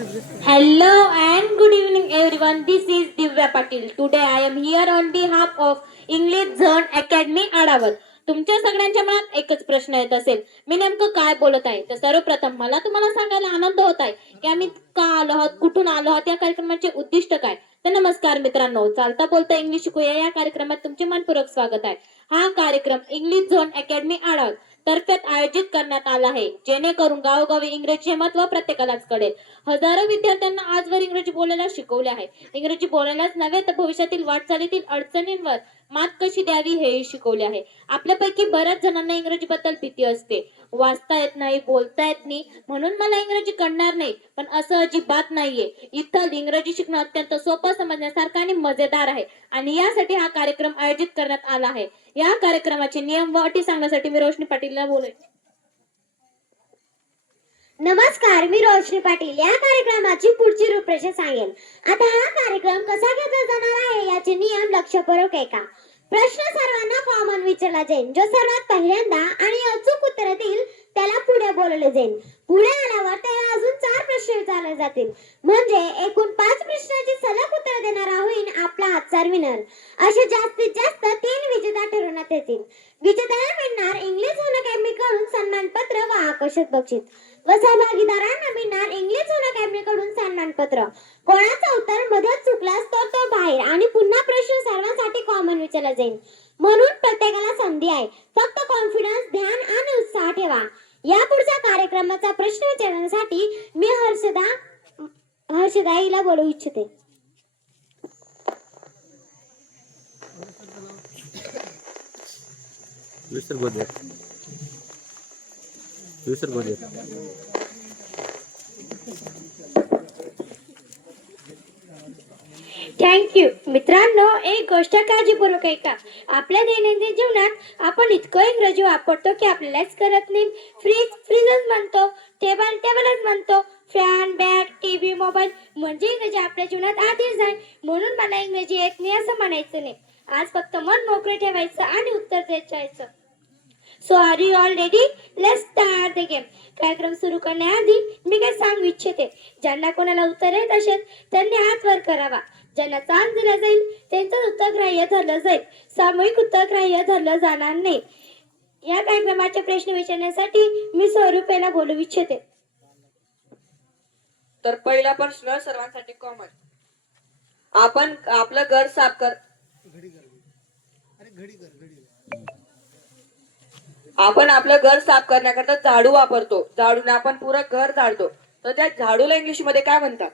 Hello and good evening everyone. This is Divya Patil. Today I am here on behalf of English Zone Academy Adawat. तुमच्या सगळ्यांच्या मनात एकच प्रश्न येत असेल, मी नेमकं काय बोलत आहे. तर सर्वप्रथम मला तुम्हाला सांगायला आनंद होत आहे की आम्ही का आलो आहोत, कुठून आलो आहोत, या कार्यक्रमाचे उद्दिष्ट काय. तर नमस्कार मित्रांनो, चालता बोलता इंग्लिश शिकूया या कार्यक्रमात तुमचे मनपूर्वक स्वागत आहे. हा कार्यक्रम इंग्लिश झोन अकॅडमी आढाव तर्फे आयोजित करण्यात आला आहे, जेणेकरून गावोगावी इंग्रजीचे महत्त्व प्रत्येकालाच कळेल. हजारो विद्यार्थ्यांना आजवर इंग्रजी बोलायला शिकवले आहे. इंग्रजी बोलायलाच नव्हे तर भविष्यातील वाटचालीतील अडचणींवर मात कशी द्यावी हेही शिकवले आहे. आपल्यापैकी बऱ्याच जणांना इंग्रजीबद्दल भीती असते. वाचता येत नाही, बोलता येत नाही, म्हणून मला इंग्रजी कळणार नाही. पण असं अजिबात नाहीये. इथं इंग्रजी शिकणं अत्यंत सोपं, समजण्यासारखं आणि मजेदार आहे. आणि यासाठी हा कार्यक्रम आयोजित करण्यात आला आहे. या कार्यक्रमाचे नियम व अटी सांगण्यासाठी मी रोशनी पाटीलला बोलायचे. नमस्कार, मी रोशनी पाटील या कार्यक्रमाची पुढची रूपरेषा सांगेल. आता हा कार्यक्रम कसा घेतला जाणार आहे याचे नियम लक्षपूर्वक ऐका. प्रश्न सर्वांना कॉमन विचारला जाईल. जो सर्वात पहिल्यांदा आणि अचूक उत्तर देईल त्याला पुढे बोलवले जाईल. पुढे आल्यावर त्याला अजून 4 प्रश्न विचारले जातील. म्हणजे एकूण 5 प्रश्नांची सलग उत्तर देणारा होईल आपला आजचा विनर. असे जास्तीत जास्त 3 विजेता ठरवण्यात येतील. विजेत्याला मिळणार इंग्लिश झोन अकॅडमी कडून सन्मानपत्र व आकर्षक बक्षीस व सहभागीदारांना मिळणार इंग्लिश झोन अकॅडमी कडून सन्मानपत्र. कोणाचं उत्तर मध्येच चुकल्यास तर तो बाहेर आणि पुन्हा प्रश्न सर्वांसाठी कॉमन विचारला जाईल. म्हणून प्रत्येकाला संधी आहे. फक्त कॉन्फिडन्स, ध्यान आणि उत्साह ठेवा. या पुढच्या कार्यक्रमाचा प्रश्न विचारण्यासाठी मी हर्षदा हिला बोलवू इच्छिते. थँक्यू. मित्रांनो, एक गोष्ट काळजीपूर्वक ऐका. आपल्या दैनंदिन जीवनात आपण इतकं इंग्रजी वापरतो की आपल्यालाच कळत नाही. फ्रीजच म्हणतो, टेबलच म्हणतो, फॅन, बॅग, टीव्ही, मोबाईल म्हणजे इंग्रजी आपल्या जीवनात आधीच आहे. म्हणून मला इंग्रजी येत नाही असं म्हणायचं नाही. आज फक्त मन मोकळे ठेवायचं आणि उत्तर द्यायचं. So are you all ready? Let's start the game. कार्यक्रम सुरू करण्याआधी मी काय सांगू इच्छिते. ज्यांना कोणाला उत्तर येत असेल त्यांनी हात वर करावा. ज्यांना चान्स दिला जाईल त्यांचं उत्तर ग्राह्य धरलं जाईल. सामूहिक उत्तर ग्राह्य धरलं जाणार नाही. या कार्यक्रमाचे प्रश्न विचारण्यासाठी मी स्वरूपेला बोलू इच्छिते. तर पहिला प्रश्न सर्वांसाठी कॉमन. आपण आपलं घर साफ कर आपण आपलं घर साफ करण्याकरता झाडू वापरतो. झाडूने आपण पुरं घर झाडतो. तर त्या झाडूला इंग्लिश मध्ये काय म्हणतात?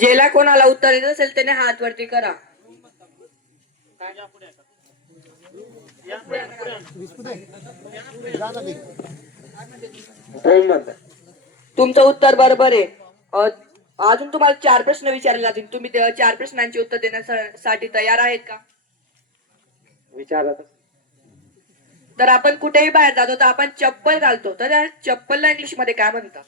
ज्याला कोणाला उत्तर येत असेल त्याने हात वरती करा. तुमचं उत्तर बरोबर आहे. अजून तुम्हाला 4 प्रश्न विचारले जातील. तुम्ही त्या 4 प्रश्नांची उत्तर देण्यासाठी तयार आहेत का? विचारा. तर आपण कुठेही बाहेर जातो तर आपण चप्पल घालतो. तर त्या चप्पलला इंग्लिश मध्ये काय म्हणतात?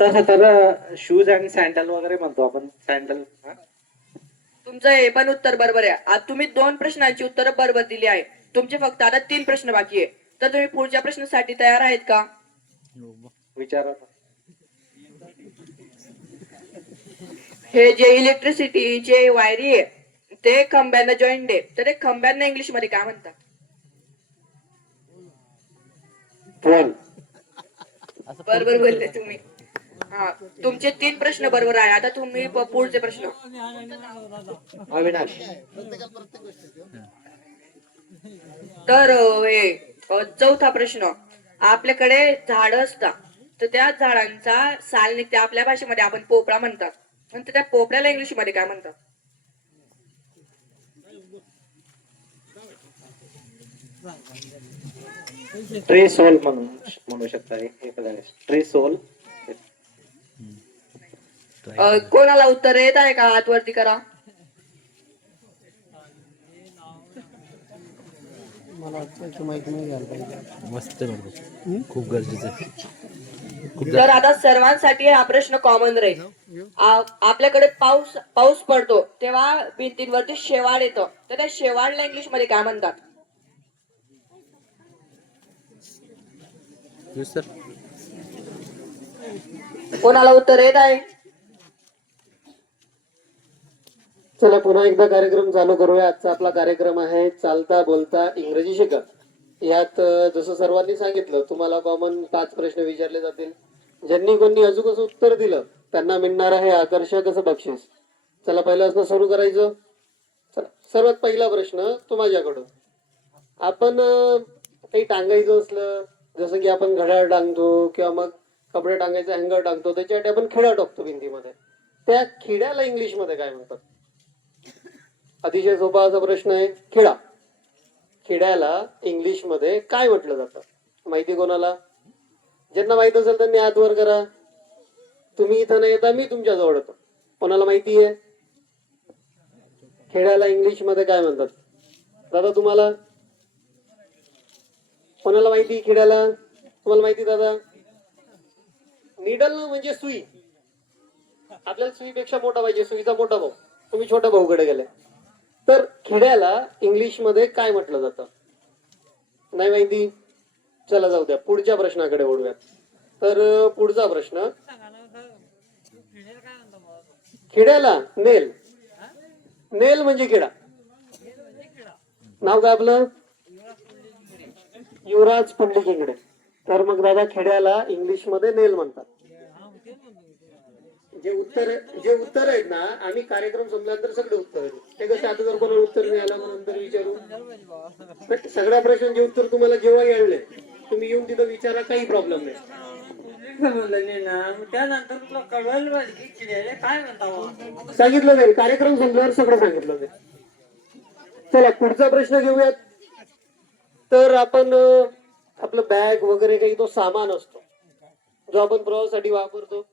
तसं तर शूज आणि सँडल वगैरे म्हणतो आपण. सँडल. तुमचं हे पण उत्तर बरोबर आहे. आज तुम्ही 2 प्रश्नांची उत्तरं बरोबर दिली आहे. तुमचे फक्त आता 3 प्रश्न बाकी आहे. तर तुम्ही पुढच्या प्रश्नासाठी तयार आहेत का? विचारा. हे जे इलेक्ट्रिसिटीचे वायरी आहे ते खंब्यांना जॉईंट आहे. तर ते खंब्यांना इंग्लिश मध्ये काय म्हणतात? पोल. बरोबर बोलले तुम्ही. हा, तुमचे 3 प्रश्न बरोबर आहे. आता तुम्ही पुढचे प्रश्न. अविनाश. तर हे चौथा प्रश्न. आपल्याकडे झाड असतात तर त्या झाडांचा साल निघते. आपल्या भाषेमध्ये आपण पोपळा म्हणतात. पण त्या पोपळ्याला इंग्लिश मध्ये काय म्हणतात? ट्री सोल म्हणू शकता. Tree soul. कोणाला उत्तर येत आहे का? हात वरती करा. मस्त खूप गरजेचं आहे. तर आता सर्वांसाठी हा प्रश्न कॉमन राहील. आपल्याकडे पाऊस पाऊस पडतो तेव्हा भिंतींवरती शेवाळ येतं, तर त्या शेवाळला इंग्लिश मध्ये काय म्हणतात? कोणाला उत्तर येत आहे? चला पुन्हा एकदा कार्यक्रम चालू करूया. आजचा आपला कार्यक्रम आहे चालता बोलता इंग्रजी शिका. यात जसं सर्वांनी सांगितलं तुम्हाला कॉमन 5 प्रश्न विचारले जातील. ज्यांनी कोणी अजून असं उत्तर दिलं त्यांना मिळणार आहे आकर्षक असं बक्षीस. चला पहिल्यापासून सुरू करायचं. चला सर्वात पहिला प्रश्न तो माझ्याकडून. आपण काही टांगायचं असलं जसं की आपण घड्याळ टांगतो किंवा मग कपडे टांगायचं हँगर टांगतो त्याच्यासाठी आपण खिडा टाकतो भिंतीमध्ये. त्या खिड्याला इंग्लिश मध्ये काय म्हणतात? अतिशय सोपा असा प्रश्न आहे. खिडा, खिड्याला इंग्लिश मध्ये काय म्हटलं जातं? माहिती कोणाला? ज्यांना माहित असेल त्यांनी हात वर करा. तुम्ही इथं नाही येता मी तुमच्या जवळ येतो. कोणाला माहिती आहे खेड्याला इंग्लिश मध्ये काय म्हणतात? दादा तुम्हाला कोणाला माहिती खेड्याला? तुम्हाला माहिती दादा? निडल म्हणजे सुई. आपल्याला सुईपेक्षा मोठा पाहिजे, सुईचा मोठा भाऊ. तुम्ही छोट्या भाऊकडे गेले तर खेड्याला इंग्लिश मध्ये काय म्हटलं जातं? नाही माहिती? चला जाऊ द्या, पुढच्या प्रश्नाकडे वळूयात. तर पुढचा प्रश्न, खेड्याला नेल, नेल म्हणजे किडा. नाव काय आपलं? युवराज पंडित इंगडे. तर मग दादा खेड्याला इंग्लिश मध्ये नेल म्हणतात. जे उत्तर आहेत ना, आम्ही कार्यक्रम संपल्यानंतर सगळे उत्तर देऊ. ते कसं आता जर कोणाला उत्तर मिळालं मग नंतर विचारू. पण सगळ्या प्रश्नांचे उत्तर तुम्हाला जेव्हा यायले तुम्ही येऊन तिथं विचारा, काही प्रॉब्लेम नाही. सांगितलं जाईल कार्यक्रम संपल्यावर सगळं सांगितलं जाईल. चला पुढचा प्रश्न घेऊयात. तर आपण आपलं बॅग वगैरे काही तो सामान असतो जो आपण प्रवासासाठी वापरतो,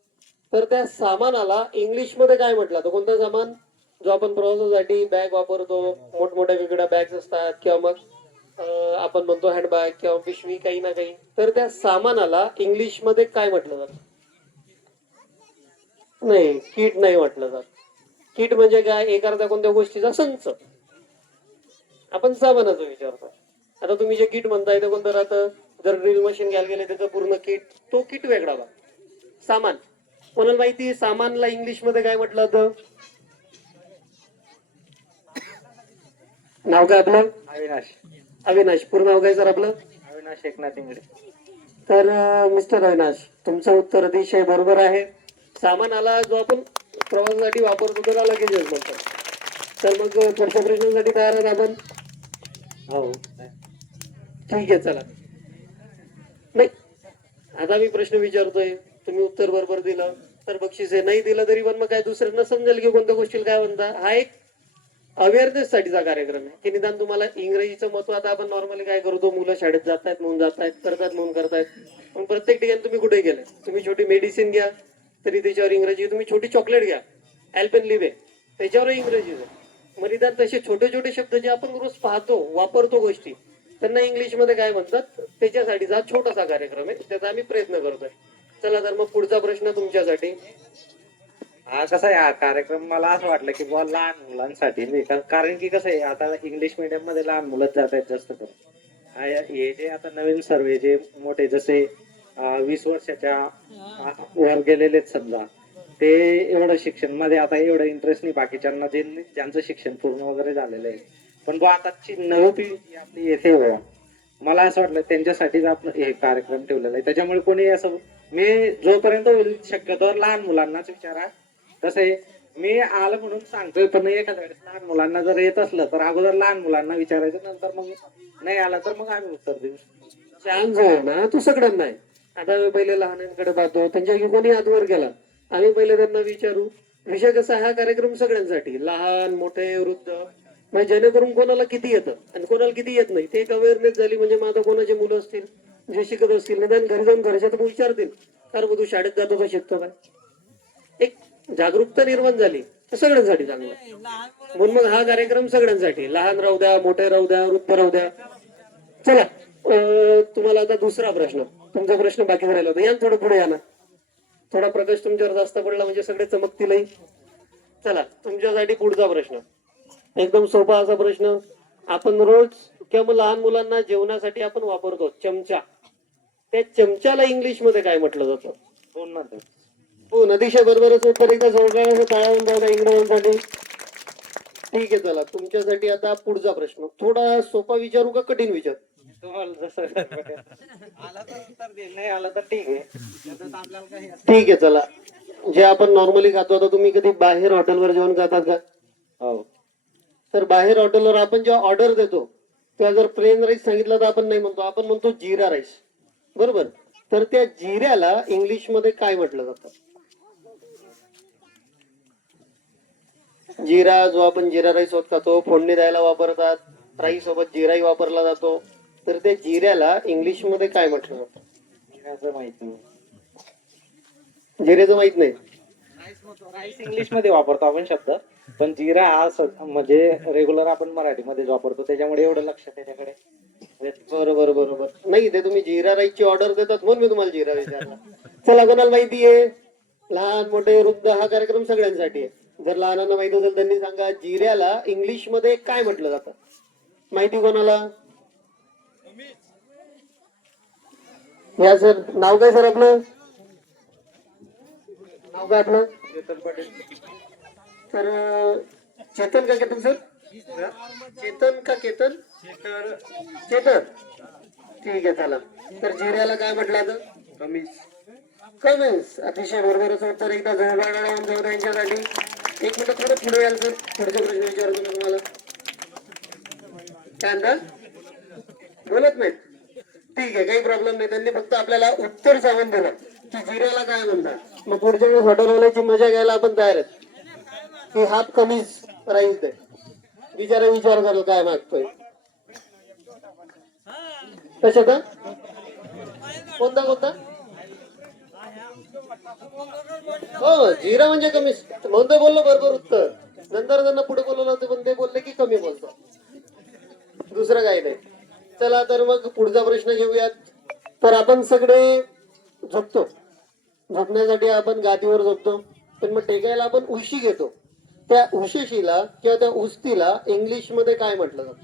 तर त्या सामानाला इंग्लिश मध्ये काय म्हटलं जातं? कोणतं सामान जो आपण प्रवासासाठी बॅग वापरतो, मोठमोठ्या वेगळ्या बॅग्स असतात किंवा मग आपण म्हणतो हँडबॅग किंवा पिशवी काही ना काही, तर त्या सामानाला इंग्लिश मध्ये काय म्हटलं जातं? नाही, किट नाही म्हटलं जात. किट म्हणजे काय? एक अर्ध्या कोणत्या गोष्टीचा संच. आपण सामानाचं विचारतो. आता तुम्ही जे किट म्हणताय ते कोणतं राहतं? जर ड्रिल मशीन घ्यायला गेले त्याचं पूर्ण किट, तो किट वेगळा बा. सामान कोणाला माहिती? सामानला इंग्लिश मध्ये काय म्हटलं होतं? नाव काय आपलं? अविनाश. अविनाश. पूर्ण नाव काय सर आपलं? अविनाश एकनाथ इंगडे. तर मिस्टर अविनाश तुमचं उत्तर अतिशय बरोबर आहे. सामानाला जो आपण प्रवासासाठी वापरतो त्याला लगेचच म्हणतात. तर मग पुढच्या प्रश्नासाठी तयार आहात आपण? हो ठीक आहे चला. नाही आता मी प्रश्न विचारतोय, तुम्ही उत्तर बरोबर दिलं तर बक्षीस आहे, नाही दिलं तरी पण मग काय दुसऱ्यांना समजेल की कोणत्या गोष्टीला काय म्हणता. हा एक अवेअरनेस साठीचा कार्यक्रम आहे की निदान तुम्हाला इंग्रजीचं महत्व. आता आपण नॉर्मली काय करतो, मुलं शाळेत जातायत म्हणून जातायत, करतात म्हणून करतायत, पण प्रत्येक ठिकाणी तुम्ही कुठे गेले, तुम्ही छोटी मेडिसिन घ्या तरी त्याच्यावर इंग्रजी, तुम्ही छोटी चॉकलेट घ्या अल्पेनलिबे त्याच्यावर इंग्रजी आहे. मग निदान तसे छोटे छोटे शब्द जे आपण रोज पाहतो वापरतो गोष्टी, त्यांना इंग्लिश मध्ये काय म्हणतात त्याच्यासाठीचा छोटासा कार्यक्रम आहे, त्याचा आम्ही प्रयत्न करतोय. चला तर मग पुढचा प्रश्न तुमच्यासाठी. हा कसा आहे हा कार्यक्रम, मला असं वाटलं की बुवा लहान मुलांसाठी नाही का, कारण की कसं आहे आता इंग्लिश मिडियम मध्ये लहान मुलं जात आहेत जास्त करून. हे जे आता नवीन सर्वे जे मोठे जसे 20 वर्षाच्या वर गेलेले समजा, ते एवढं शिक्षण मध्ये आता एवढं इंटरेस्ट नाही बाकीच्यांना, जे ज्यांचं शिक्षण पूर्ण वगैरे झालेलं आहे. पण बुवा आताची नवी पिढी आपली येथे बुवा, मला असं वाटलं त्यांच्यासाठीच आपलं हे कार्यक्रम ठेवलेला आहे. त्याच्यामुळे कोणी असं, मी जोपर्यंत होईल शक्यतो लहान मुलांनाच विचारा. तसं आहे मी आलं म्हणून सांगतोय, पण एखाद्या वेळेस लहान मुलांना जर येत असलं तर अगोदर लहान मुलांना विचारायचं, नंतर मग नाही आला तर मग आम्ही उत्तर देऊ. चान्स आहे ना तो सगळ्यांना आहे. आता आम्ही पहिले लहानांकडे पाहतो, त्यांच्या कोणी हातवर गेला आम्ही पहिले त्यांना विचारू. विषय कसा, हा कार्यक्रम सगळ्यांसाठी, लहान मोठे वृद्ध, म्हणजे जेणेकरून कोणाला किती येतं आणि कोणाला किती येत नाही ते एक अवेअरनेस झाली. म्हणजे मग आता कोणाचे मुलं असतील जे शिकत असतील निदान घरी जाऊन घरच्या तर विचारतील, अरे तू शाळेत जातो का, शिकतो का, एक जागरूकता निर्माण झाली तर सगळ्यांसाठी चांगलं. म्हणून मग हा कार्यक्रम सगळ्यांसाठी, लहान राहू द्या, मोठे राहू द्या, वृद्ध राहू द्या. चला तुम्हाला आता दुसरा प्रश्न, तुमचा प्रश्न बाकी राहिला होता, या थोडं पुढे या ना. थोडा प्रकाश तुमच्यावर जास्त पडला म्हणजे सगळे चमकतीलही. चला तुमच्यासाठी पुढचा प्रश्न, एकदम सोपा असा प्रश्न. आपण रोज किंवा मग लहान मुलांना जेवणासाठी आपण वापरतो चमचा, त्या चमच्याला इंग्लिश मध्ये काय म्हटलं जातं? हो, अतिशय बरोबरच उत्तर. एकदा जोरदार टाळ्या जाऊ द्या इंग्रजांसाठी. ठीक आहे, चला तुमच्यासाठी आता पुढचा प्रश्न. थोडा सोपा विचारू का कठीण विचार? तुम्हाला जसं आला तर उत्तर दे, नाही आलं तर ठीक आहे. त्याच्यात आपल्याला काही ठीक आहे, चला. जे आपण नॉर्मली खातो, आता तुम्ही कधी बाहेर हॉटेलवर जेवण खातात का? हो. तर बाहेर हॉटेलवर आपण जेव्हा ऑर्डर देतो तेव्हा जर प्लेन राईस सांगितलं तर आपण नाही म्हणतो, आपण म्हणतो जिरा राईस, बरोबर? तर त्या जिऱ्याला इंग्लिश मध्ये काय म्हटलं जातं? जिरा जो आपण जिरा राईस होत खातो, फोडणी द्यायला वापरतात, राईस सोबत जिराही वापरला जातो, तर त्या जिऱ्याला इंग्लिश मध्ये काय म्हटलं जातं? जिऱ्याचं माहित नाही. जिऱ्याचं माहित नाही. राईस इंग्लिश मध्ये वापरतो आपण शब्द, पण जिरा हा म्हणजे रेग्युलर आपण मराठीमध्ये वापरतो, त्याच्यामुळे एवढं लक्ष त्याच्याकडे. बरोबर बरोबर. नाही, ते तुम्ही जिरा राईसची ऑर्डर देतात म्हणून मी तुम्हाला जिरा विचारला. चला, कोणाला माहिती आहे? लहान मोठे वृद्ध, हा कार्यक्रम सगळ्यांसाठी आहे. जर लहानांना माहिती असेल त्यांनी सांगा, जिऱ्याला इंग्लिश मध्ये काय म्हटलं जातं? माहिती कोणाला? या सर, नाव काय सर आपलं? नाव काय आपलं? तर चेतन का केतन सर? चेतन का केतन? चेतन. ठीक आहे, चला. तर जिऱ्याला काय म्हटलं जातं? कमीज. कमीज, अतिशय बरोबरच उत्तर. एकदा जवळ यांच्यासाठी. एक मिनिट थोडं पुढे याल सर, पुढचा प्रश्न विचारतो मी तुम्हाला. काय म्हणता? बोलत नाहीत? ठीक आहे, काही प्रॉब्लेम नाही. त्यांनी फक्त आपल्याला उत्तर सांगून दिलं की जिऱ्याला काय म्हणतात. मग पुढच्या वेळेस हॉटेलवाल्याची मजा घ्यायला आपण तयार आहेत की हात कमीच राईस दे. विचार करेल काय मागतोय. कशाचा? कोणता कोणता? हो, जिरा म्हणजे कमी म्हणून ते बोललो बरोबर उत्तर. नंतर त्यांना पुढे बोलवलं नव्हतं, पण ते बोलले की कमी बोलतो, दुसरं काही नाही. चला, तर मग पुढचा प्रश्न घेऊयात. तर आपण सगळे झोपतो, झोपण्यासाठी आपण गादीवर झोपतो, पण मग टेकायला आपण उशी घेतो. त्या उशीशीला किंवा त्या उस्तीला इंग्लिश मध्ये काय म्हटलं जातं?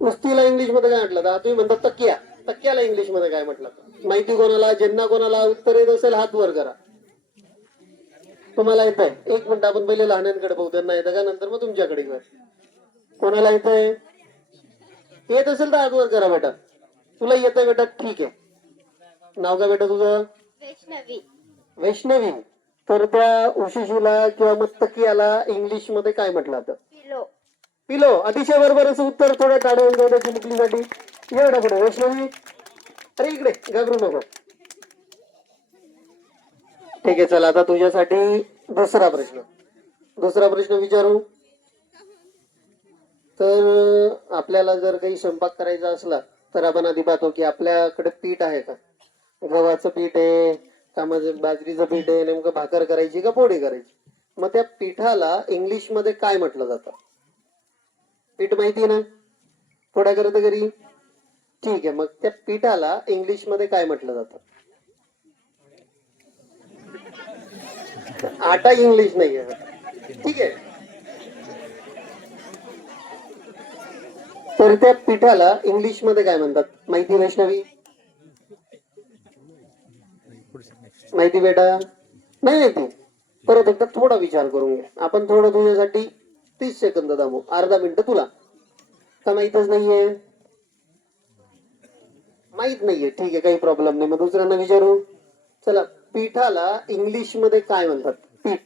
उस्तीला इंग्लिश मध्ये काय म्हटलं जातं? तुम्ही म्हणता तकिया, तकियाला इंग्लिश मध्ये काय म्हटलं जातं? माहिती कोणाला? ज्यांना कोणाला उत्तर येत असेल हात वर करा. तुम्हाला येत आहे? एक मिनिट, आपण पहिले लहानांकडे पाहू, त्यांना येतं का? नंतर मग तुमच्याकडे कर. कोणाला येत आहे? येत असेल तर हात वर करा बेटा. तुला येत आहे बेटा? ठीक आहे. नाव काय बेटा तुझं? वैष्णवी. वैष्णवी. तर त्या उशीशीला किंवा मग तकियाला इंग्लिश मध्ये काय म्हटलं जातं? पिलो. पिलो. अतिशय बरोबरच उत्तर. थोड्या टाळ्या जाऊ चिमुकलीसाठी. एवढा पुढे वैष्णवी. अरे इकडे, घाबरू नको. ठीक आहे, चला आता तुझ्यासाठी दुसरा प्रश्न विचारू. तर आपल्याला जर काही स्वयंपाक करायचा असला तर आपण आधी पाहतो की आपल्याकडे पीठ आहे का? गव्हाचं पीठ आहे का, म्हणजे बाजरीचं पीठ आहे, नेमकं भाकर करायची का पोळी करायची? मग त्या पिठाला इंग्लिश मध्ये काय म्हटलं जातं? पीठ माहिती ना? थोड्या करत घरी. ठीक आहे, मग त्या पिठाला इंग्लिश मध्ये काय म्हटलं जातं? आटा इंग्लिश नाही आहे. ठीक आहे, तर त्या पिठाला इंग्लिश मध्ये काय म्हणतात? माहिती वैष्णवी? माहिती बेटा? नाही माहिती? परत एकदा थोडा विचार करून घ्या. आपण थोडं तुझ्यासाठी 30 सेकंद थांबू, अर्धा मिनिट. तुला का माहितच नाहीये? माहित नाहीये, ठीक आहे, काही प्रॉब्लेम नाही. मग दुसऱ्यांना विचारू. चला, पिठाला इंग्लिश मध्ये काय म्हणतात? पीठ.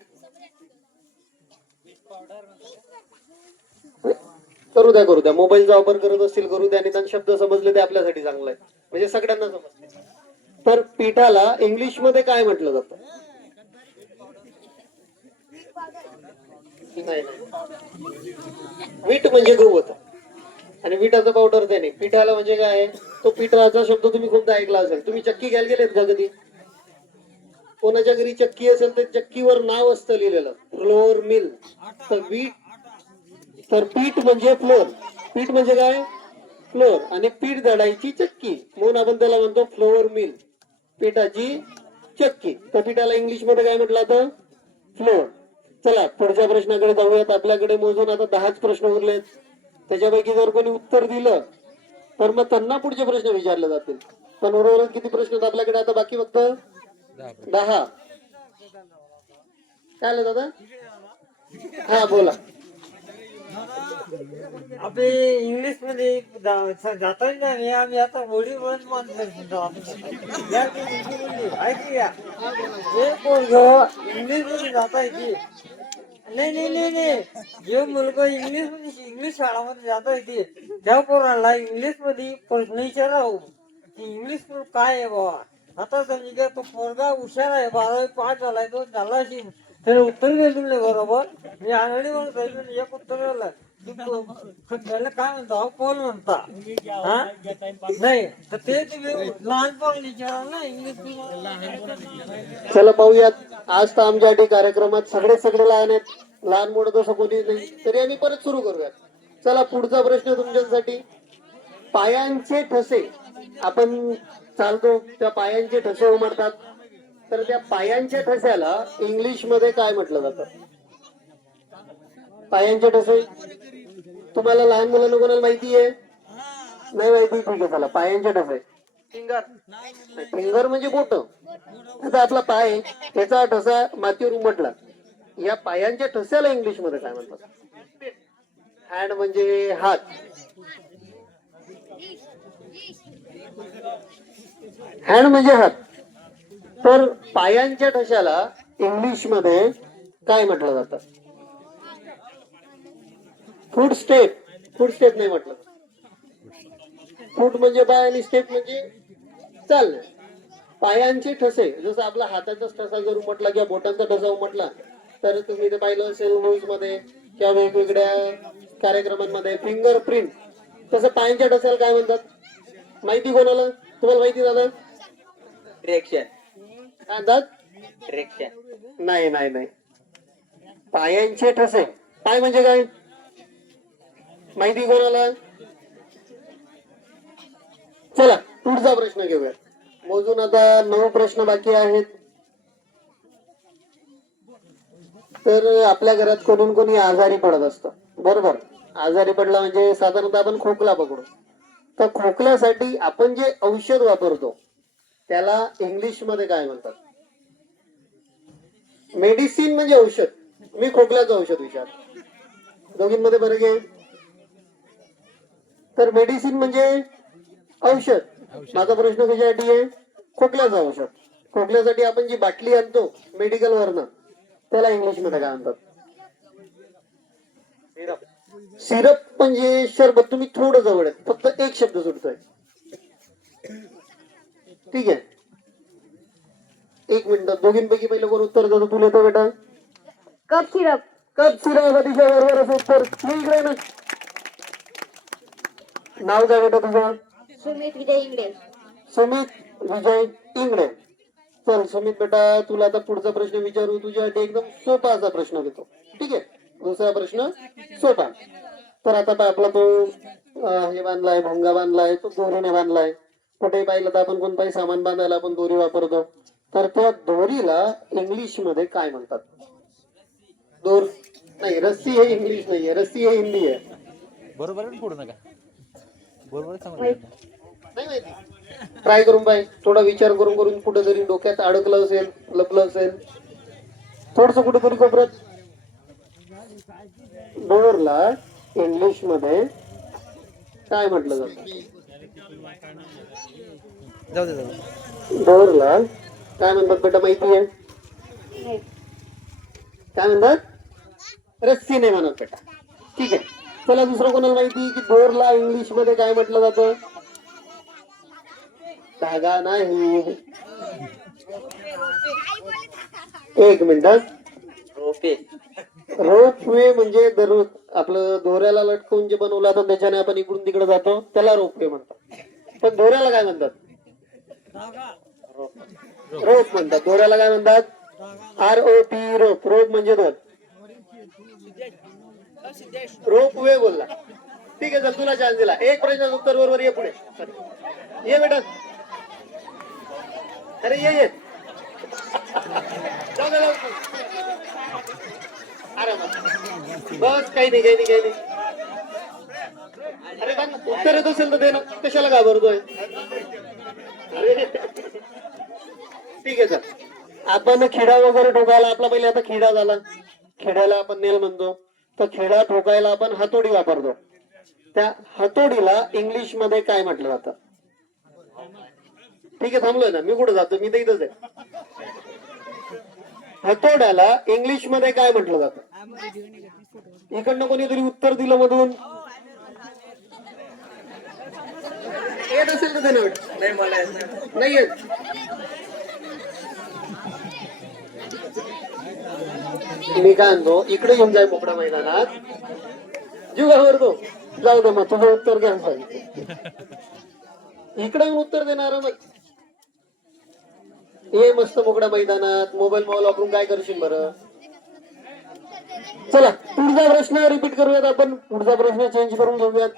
करू द्या. मोबाईलचा वापर करत असतील करू द्या. निदान शब्द समजले ते आपल्यासाठी चांगलं आहे, म्हणजे सगळ्यांना समजले. तर पिठाला इंग्लिश मध्ये काय म्हटलं जातं? नाही. वीट म्हणजे गहू होता आणि विटाचं पावडर त्याने. पिठाला म्हणजे काय? तो पिठाचा शब्द तुम्ही खूपदा ऐकला असेल. तुम्ही चक्की घ्यायला गेलेत का कधी? कोणाच्या घरी चक्की असेल तर चक्कीवर नाव असतं लिहिलेलं, फ्लोअर मिल. तर तर पीठ म्हणजे फ्लोअर. पीठ म्हणजे काय? फ्लोअर. आणि पीठ दळायची चक्की, म्हणून आपण त्याला म्हणतो फ्लोअर मिल, पिठाची चक्की. कपिटाला इंग्लिश मध्ये काय म्हटलं आता? फ्लोअर. चला पुढच्या प्रश्नाकडे जाऊयात. आपल्याकडे मोजून आता 10च प्रश्न उरलेत. त्याच्यापैकी जर कोणी उत्तर दिलं तर मग त्यांना पुढचे प्रश्न विचारले जातील. पण उर्वरित किती प्रश्न आहेत आपल्याकडे आता बाकी? फक्त 10. काय आलं दादा? हा बोला. आपले इंग्लिश मध्ये जाता नाही. आम्ही आता होळी बंद मानतो. जे पोरग इंग्लिश मध्ये जाता येते. नाही जे मुलगा इंग्लिश शाळामध्ये जाता येते त्या पोराला इंग्लिश मध्ये प्रश्न विचारावं की इंग्लिश काय आहे बाबा. आता समजी का तो पोरगा हुशार आहे, 12वी पास झालाय, तो झाला असेल त्याला उत्तर दिलं नाही बरोबर. मी आंगडी म्हणतो एक उत्तर दिलं त्याला काय म्हणतो पोल म्हणता. हा नाही तर ते लहानपण विचारा ना इंग्लिश. चला पाहूयात. आज तर आमच्या कार्यक्रमात सगळे लहान आहेत. लहान मोठं तसं कोणी नाही. तरी आम्ही परत सुरू करूयात. चला पुढचा प्रश्न तुमच्यासाठी. पायांचे ठसे. आपण चालतो त्या पायांचे ठसे उमटतात. तर त्या पायांच्या ठस्याला इंग्लिश मध्ये काय म्हटलं जातं? पायांचे ठसे तुम्हाला लहान मुलांना कोणाला माहिती आहे? नाही माहिती? ठीक आहे चला. पायांचे ठसे. फिंगर म्हणजे बोट. आता आपला पाय त्याचा ठसा मातीवर उमटला. या पायांच्या ठस्याला इंग्लिश मध्ये काय म्हणतात? हँड म्हणजे हात. हँड म्हणजे हात. तर पायांच्या ठशाला इंग्लिश मध्ये काय म्हटलं जातं? फूट स्टेप. फूट स्टेप नाही म्हटलं. फूट म्हणजे पाय आणि स्टेप म्हणजे चालणे. पायांचे ठसे जसं आपला हाताचा ठसा जर उमटला किंवा बोटांचा ठसा उमटला तर तुम्ही इथे पाहिलं असेल न्यूज मध्ये किंवा वेगवेगळ्या कार्यक्रमांमध्ये फिंगर प्रिंट. तसं पायांच्या ठस्याला काय म्हणतात? माहिती कोणाला? तुम्हाला माहिती दादा? डिरेक्शन. काय म्हणतात? डिरेक्शन. नाही. पायांचे ठसे. पाय म्हणजे काय माहिती कोणाला? चला पुढचा प्रश्न घेऊया. मोजून आता 9 प्रश्न बाकी आहेत. तर आपल्या घरात कोणी आजारी पडत असतं बरोबर. आजारी पडला म्हणजे साधारणतः आपण खोकला पकडू. तर खोकल्यासाठी आपण जे औषध वापरतो त्याला इंग्लिश मध्ये काय म्हणतात? मेडिसिन म्हणजे औषध. मी खोकल्याचं औषध विचार. दोघींमध्ये फरक आहे. तर मेडिसिन म्हणजे औषध. माझा प्रश्न कशासाठी आहे? खोकल्याचं औषध. खोकल्यासाठी आपण जी बाटली आणतो मेडिकल वरनं त्याला इंग्लिश मध्ये काय म्हणतात? सिरप म्हणजे शरबत. तुम्ही थोडं जवळ आहे. फक्त एक शब्द सुटतोय. ठीक आहे. 1 मिनिट. दोघींपैकी पहिलं कोण उत्तर देतो? तुला येतो बेटा? Cup syrup. कप सिरप अतिशय बरोबर असं उत्तर. इकडे ना. नाव काय बेटा तुझं? सुमित विजय इंगळे. सुमित विजय इंगळे. चल सुमित बेटा तुला आता पुढचा प्रश्न विचारू. तुझ्यासाठी एकदम सोपा असा प्रश्न घेतो. ठीक आहे. दुसरा प्रश्न सोपा. तर आता आपला तो हे बांधलाय, भोंगा बांधलाय, तो दोरीने बांधलाय. कुठे पाहिलं तर आपण कोणताही सामान बांधायला आपण दोरी वापरतो. तर त्या दोरीला इंग्लिश मध्ये काय म्हणतात? दोर नाही. रस्सी हे इंग्लिश नाहीये. रस्सी हे हिंदी आहे. बरोबर आहे. पुढे नका. बरोबर नाही माहिती. ट्राय करून पाहिजे. थोडा विचार करून कुठेतरी डोक्यात अडकलं असेल, लपलं असेल थोडस कुठेतरी कोपऱ्यात. डोरला इंग्लिश मध्ये काय म्हटलं जातं? जाऊ दे. डोरला काय म्हणतात बेटा माहिती आहे? काय म्हणतात? रस्सी नाही म्हणत बेटा. ठीक आहे. चला दुसरं कोणाला माहिती की डोरला इंग्लिश मध्ये काय म्हटलं जातं? धागा नाही. 1 मिनिट. रोपे. रोपवे म्हणजे दररोज आपलं दोऱ्याला लटकवून जे बनवलं जातं त्याच्याने आपण इकडून तिकडे जातो त्याला रोपवे म्हणतात. पण दोऱ्याला काय म्हणतात? रोप म्हणतात. दोऱ्याला काय म्हणतात? ROP. रोप. रोप म्हणजे दोर. रोपवे बोलला. ठीक आहे. चल तुला चान्स दिला. एक प्रश्नाचं उत्तर बरोबर. ये पुढे. ये बेटा. अरे ये जाऊ दे, जाऊ दे. आरामात. बस काही नाही काही नाही काही नाही. अरे बघ ना, उत्तर येत असेल तर दे ना, कशाला घाबरतोय. अरे ठीक आहे सर. आपण खिडा वगैरे ठोकायला आपला पहिले आता खिडा झाला, खिड्याला आपण नेल म्हणतो, तर खिडा ठोकायला आपण हातोडी वापरतो. त्या हातोडीला इंग्लिश मध्ये काय म्हटलं जातं? ठीक आहे थांबलोय ना मी, कुठे जातो, मी तर इथंच आहे. हातोड्याला इंग्लिश मध्ये काय म्हटलं जातं? इकडनं कोणीतरी उत्तर दिलं मधून. येत असेल तर त्यानं नाही मला येत नाही. नाही येत. मी काय म्हणतो, इकडे येऊन जाय मोकळ्या मैदानात, जीव घाबरतो. जाऊ दे मग, तुझं उत्तर घ्या सांगितलं. इकडे येऊन उत्तर देणार मग. ये मस्त मोकळ्या मैदानात मोबाईल वापरून काय करशील बरं. चला पुढचा प्रश्न रिपीट करूयात आपण, पुढचा प्रश्न चेंज करून घेऊयात.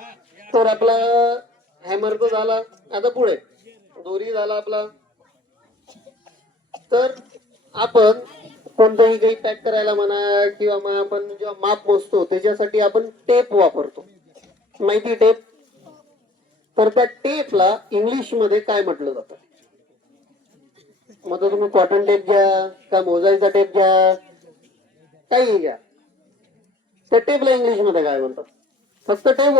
तर आपला हॅमर तो झाला, आता पुढे दोरी झाला आपला. तर आपण कोणतंही काही पॅक करायला म्हणा किंवा मग आपण जेव्हा माप मोजतो त्याच्यासाठी आपण टेप वापरतो, माहिती टेप. तर त्या टेपला इंग्लिश मध्ये काय म्हटलं जातं? मग तुम्ही कॉटन टेप घ्या का मोजायचा टेप घ्या, काही घ्या, त्या टेपला इंग्लिश मध्ये काय म्हणतात? फक्त टेप.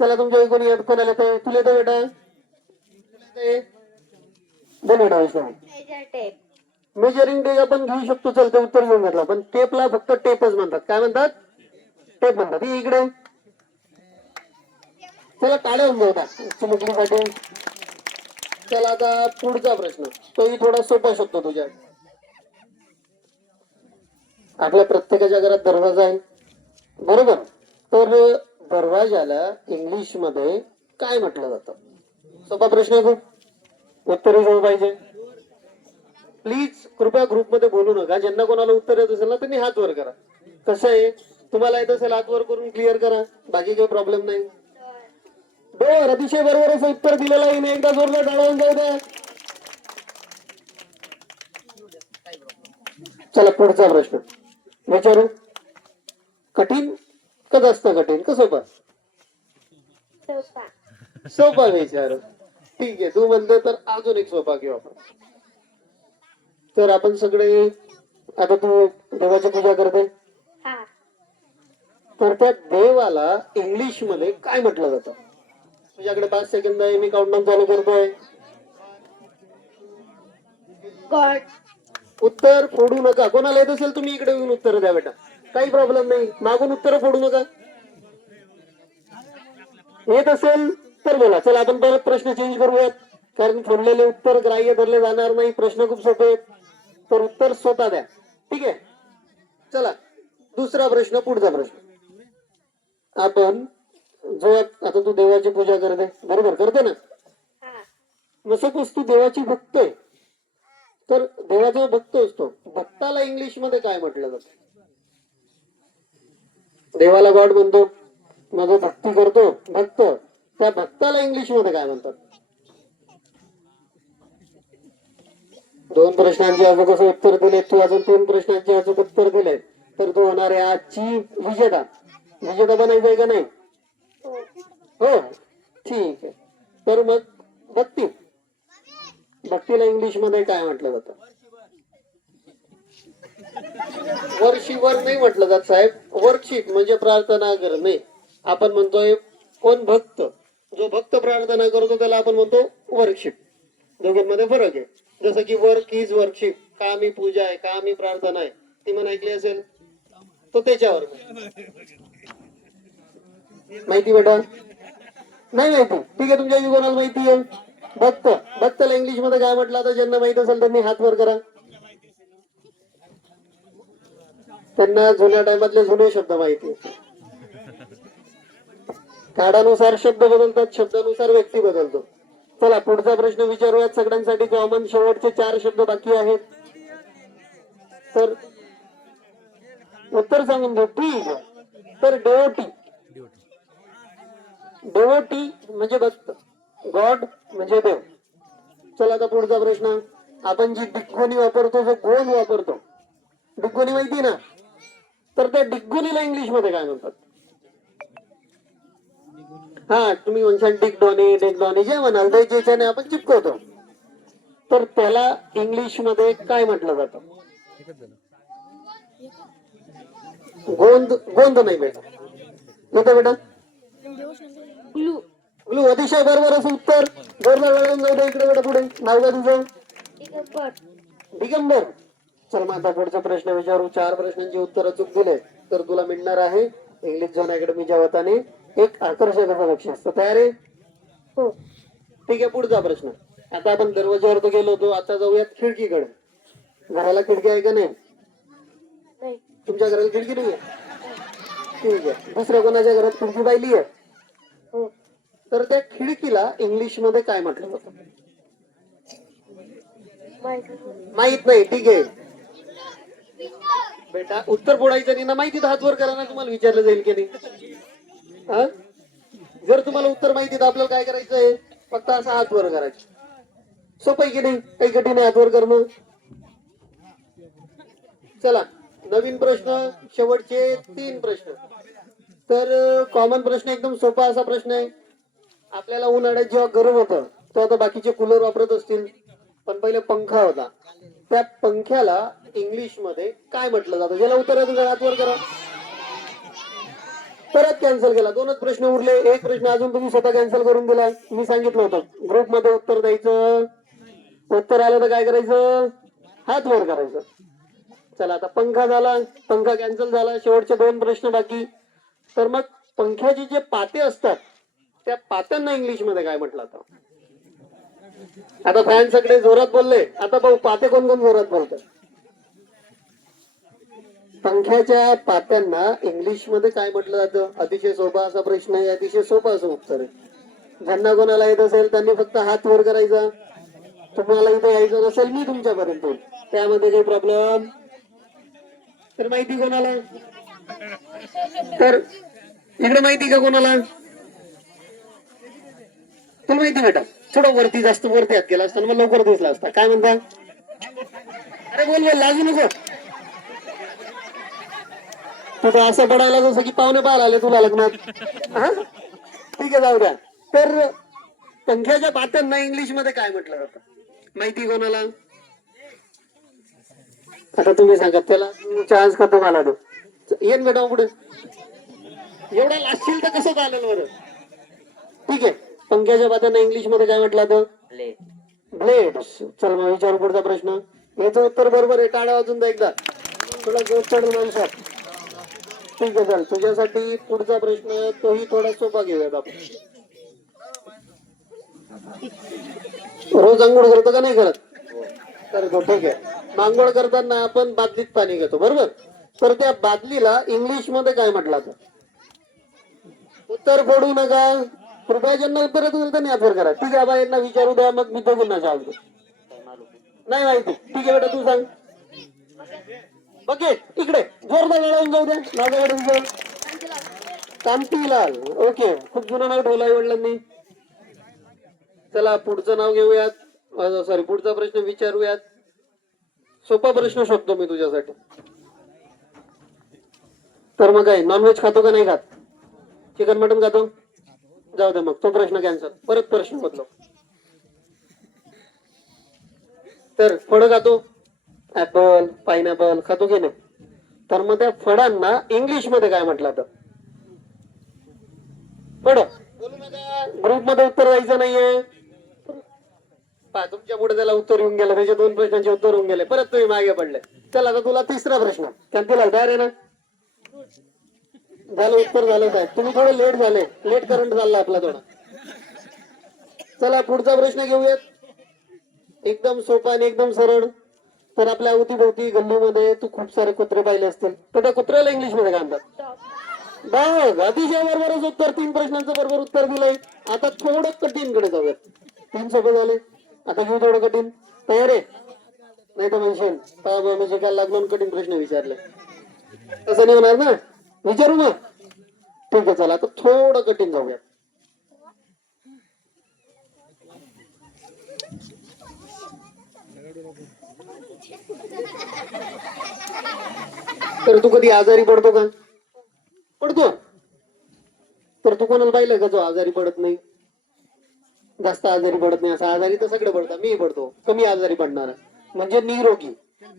चला तुमच्या कोणी कोणाला येतं? तुला येतं बेटा? बोल बेटा. Measure tape. मेजरिंग टेप आपण घेऊ शकतो, चल ते उत्तर घेऊन घेतला, पण टेपला फक्त टेपच म्हणतात. काय म्हणतात? टेप म्हणतात. ही इकडे चला टाळ्या होऊन जाऊ चिमुकलीसाठी. चला आता पुढचा प्रश्न, तोही थोडा सोपा शकतो तुझ्या. आपल्या प्रत्येकाच्या घरात दरवाजा आहे बरोबर, तर दरवाजाला इंग्लिश मध्ये काय म्हटलं जातं? सोपा प्रश्न आहे खूप, उत्तरही जवळ पाहिजे. प्लीज कृपया ग्रुपमध्ये बोलू नका, ज्यांना कोणाला उत्तर येत असेल ना त्यांनी हात वर करा. कसं आहे, तुम्हाला येत असेल हात वर करून क्लिअर करा, बाकी काही प्रॉब्लेम नाही. डोर, अतिशय बरोबर असं उत्तर दिलेलं आहे. एकदा जोरदार टाळून जाऊ द्या. चला पुढचा प्रश्न विचारू. कठीण का जास्त कठीण का सोपा? सोपा. सोपा विचार. ठीक आहे, तू म्हणतो तर अजून एक सोपा घेऊ आपण. तर आपण सगळे, आता तू देवाची पूजा करते, हा. तर त्या देवाला इंग्लिश मध्ये काय म्हटलं जातं? तुझ्याकडे 5 सेकंद आहे, मी काउंटडाऊन चालू करतोय. गॉड. उत्तर फोडू नका, कोणाला येत असेल तुम्ही इकडे येऊन उत्तर द्या बेटा, काही प्रॉब्लेम नाही. मागून उत्तर फोडू नका. येत असेल तर बोला. चला आपण परत प्रश्न चेंज करूयात, कारण फोडलेले उत्तर ग्राह्य धरले जाणार नाही. प्रश्न खूप सोपे आहेत, तर उत्तर स्वतः द्या. ठीक आहे. चला दुसरा प्रश्न, पुढचा प्रश्न. आपण जो आता तू देवाची पूजा करते बरोबर, करते ना? हा. मग सपोज तू देवाची भक्त आहे, तर देवाचा भक्त असतो, भक्ताला इंग्लिश मध्ये काय म्हटलं जातं? देवाला गॉड म्हणतो, मग जो भक्ती करतो भक्त, त्या भक्ताला इंग्लिश मध्ये काय म्हणतात? 2 प्रश्नांची अजून कसं उत्तर दिले तू, अजून 3 प्रश्नांची अजून उत्तर दिले, तर तू होणार आहे आजची विजेता. विजेता बनायचंय का नाही? हो ठीक आहे. तर मग भक्ती, भक्तीला इंग्लिश मध्ये काय म्हटलं जातं? वर्शिवर नाही म्हटलं जात साहेब, वर्कशिप म्हणजे प्रार्थना करणे. आपण म्हणतोय कोण भक्त, जो भक्त प्रार्थना करतो त्याला आपण म्हणतो वर्कशिप. दोघांमध्ये फरक आहे. जसं की वर्क इज वर्कशिप, कामी पूजा आहे, कामी प्रार्थना आहे, ती म्हण ऐकली असेल तो त्याच्यावर. माहिती बेटा? नाही माहिती? ठीक आहे, तुमच्या कोणाला माहिती आहे? भक्त, भक्ताला इंग्लिश मध्ये काय म्हटलं? आता ज्यांना माहित असेल त्यांनी हात वर करा. त्यांना जुन्या टायमातले जुने शब्द माहिती. काळानुसार शब्द बदलतात, शब्दानुसार व्यक्ती बदलतो. चला पुढचा प्रश्न विचारूयात. सगळ्यांसाठी कॉमन, शेवटचे 4 शब्द बाकी आहेत, तर उत्तर सांगून देऊ. ठीक आहे, तर डेवोटी. डेवोटी म्हणजे भक्त, गॉड म्हणजे देव. चला आता पुढचा प्रश्न. आपण जी डिगोनी वापरतो, जो गोंद वापरतो, डिगोनी माहिती ना, तर त्या डिगोनीला इंग्लिश मध्ये काय म्हणतात? हा, तुम्ही म्हणशाल डिगडोनी, डिगडोनी जे म्हणाल ते, ज्याच्याने आपण चिपकवतो, तर त्याला इंग्लिश मध्ये काय म्हटलं जातं? गोंद, गोंद नाही बेटा, येतं बेटा ग्लू. ग्लू. अतिशय बरोबर असं उत्तर. जोरदार वळवून जाऊ दे इकडे बेटा. पुढे नाव काय तुझं? दिगंबर. चल मग आता पुढचा प्रश्न विचारू. 4 प्रश्नांची उत्तर चूक दिले तर तुला मिळणार आहे इंग्लिश झोन अकॅडमीच्या वतीने एक आकर्षक असं बक्षीस. तर तयार आहे? हो. ठीक आहे, पुढचा प्रश्न. आता आपण दरवाजावर तर गेलो होतो, आता जाऊयात खिडकीकडे. घराला खिडकी आहे का नाही? नाही. तुमच्या घराला खिडकी नाही आहे? ठीक आहे. दुसऱ्या कोणाच्या घरात खिडकी पाहिली आहे? हो. तर त्या खिडकीला इंग्लिश मध्ये काय म्हटलं जातं? माहित नाही. ठीक आहे बेटा, उत्तर फोडायचं नाही ना. माहिती तर हात वर करा ना, तुम्हाला विचारलं जाईल की नाही. हा? जर तुम्हाला उत्तर माहिती तर आपल्याला काय करायचंय? फक्त असा हात वर करायचं. सोपं आहे की नाही? काही कठीण आहे हात वर करणं? चला, नवीन प्रश्न, शेवटचे 3 प्रश्न. तर कॉमन प्रश्न, एकदम सोपा असा प्रश्न आहे. आपल्याला उन्हाळ्यात जेव्हा गरम होतं तेव्हा आता बाकीचे कूलर वापरत असतील, पण पहिले पंखा होता. त्या पंख्याला इंग्लिश मध्ये काय म्हटलं जातं? ज्याला उत्तर आहे तुझ्या हात वर करा. परत कॅन्सल केला. 2च प्रश्न उरले. एक प्रश्न अजून तुम्ही स्वतः कॅन्सल करून दिला. मी सांगितलं होतं ग्रुप मध्ये उत्तर द्यायचं. उत्तर आलं तर काय करायचं? हात वर करायचं. चला, आता पंखा झाला, पंखा कॅन्सल झाला. शेवटचे 2 प्रश्न बाकी. तर मग पंख्याचे जे पाते असतात त्या पात्यांना इंग्लिश मध्ये काय म्हटलं जातं? आता फॅन सगळे जोरात बोलले, आता पाहू पाते कोण कोण जोरात बोलतात. पंख्याच्या पात्यांना इंग्लिश मध्ये काय म्हटलं जातं? अतिशय सोपा असा प्रश्न आहे, अतिशय सोपा असं उत्तर आहे. ज्यांना कोणाला येत असेल त्यांनी फक्त हात वर करायचा. तुम्हाला इथे यायचं नसेल, मी तुमच्यापर्यंत येईल, त्यामध्ये काही प्रॉब्लेम. तर माहिती कोणाला? तर इकडे माहिती का कोणाला? तुला माहिती बेटा? थोडं वरती, जास्त वरती हात केला असता मग लवकर दिसला असता. काय म्हणता? अरे बोल बोल, लाजू नको. तुझं असं पडायला जसं की पाहुणे पाहायला आले तुला लग्नात. हा, ठीक आहे, जाऊ द्या. तर पंख्याच्या पात्यांना इंग्लिश मध्ये काय म्हटलं जातं? माहिती कोणाला? आता तुम्ही सांगा. त्याला चान्स का तुम्हाला दो? येन बेटा पुढे. एवढा लाजशील तर कसं चालेल बरं? ठीक आहे, पंख्याच्या पात्यांना इंग्लिश मध्ये काय म्हटलं जातं? ब्लेड. चल मग विचारू पुढचा प्रश्न. याचं उत्तर बरोबर आहे. टाळ्या वाजून द्या एकदा. थोडा जोश चढून माणसात. ठीक आहे, चल तुझ्यासाठी पुढचा प्रश्न, तोही थोडा सोपा घेऊयात आपण. रोज आंघोळ करतो का नाही करत? करतो. ठीक आहे. आंघोळ करताना आपण बादलीत पाणी घेतो, बरोबर? तर त्या बादलीला इंग्लिश मध्ये काय म्हटलं जातं? उत्तर फोडू नका. कृपया ज्यांना उत्तर येतं त्यांनी हात वर करा. ठीक आहे, बाई यांना विचारू द्या, मग मी दोघांना सांगतो. नाही माहिती? ठीक आहे बेटा, तू सांग. बघे इकडे, जोरदार लढवून जाऊ द्या. नाव कांतीलाल. ओके, खूप जुनं नाव ठेवलं आई वडिलांनी. चला पुढचं नाव घेऊयात. सॉरी, पुढचा प्रश्न विचारूयात. सोपा प्रश्न शोधतो मी तुझ्यासाठी. तर मग काय, नॉनव्हेज खातो का नाही खात? चिकन मटन खातो? जाऊ दे, मग तो प्रश्न कॅन्सल. परत प्रश्न बदलो. तर फळ खातो? ऍपल, पाइनॅपल खातो की नाही? तर मग त्या फळांना इंग्लिश मध्ये काय म्हटलं जातं? फळ. बोलू नका. ग्रुप मध्ये उत्तर द्यायचं नाहीये. तुमच्या पुढे त्याला उत्तर येऊन गेलं, त्याच्या 2 प्रश्नांचे उत्तर होऊन गेले, परत तुम्ही मागे पडले. चला, आता तुला 3रा प्रश्न. कॅन्टीला तयार आहे ना? झालं, उत्तर झालं साहेब. तुम्ही थोडे लेट झाले. लेट करंट चालला आपला थोडा. चला पुढचा प्रश्न घेऊयात. एकदम सोपा आणि एकदम सरळ. तर आपल्या अवतीभोवती गल्लीमध्ये तू खूप सारे कुत्रे पाहिले असतील, तर त्या कुत्र्याला इंग्लिश मध्ये काय म्हणतात? बघ, अतिशय बरोबरच उत्तर. 3 प्रश्नांचं बरोबर उत्तर दिलंय. आता थोडं कठीण कडे जाऊयात. 3 सोपे झाले, आता घेऊ थोडं कठीण. तयार आहे? नाही तर म्हणशील म्हणजे शिकायला लागलो कठीण प्रश्न विचारले. तसं नाही होणार ना. विचारू मग? ठीक आहे, चला आता थोडं कठीण जाऊया. तर तू कधी आजारी पडतो का? पडतो. तर तू कोणाला पाहिलं का जो आजारी पडत नाही, जास्त आजारी पडत नाही? असा आजारी तर सगळे पडतात, मी पडतो, कमी आजारी पडणार म्हणजे निरोगी.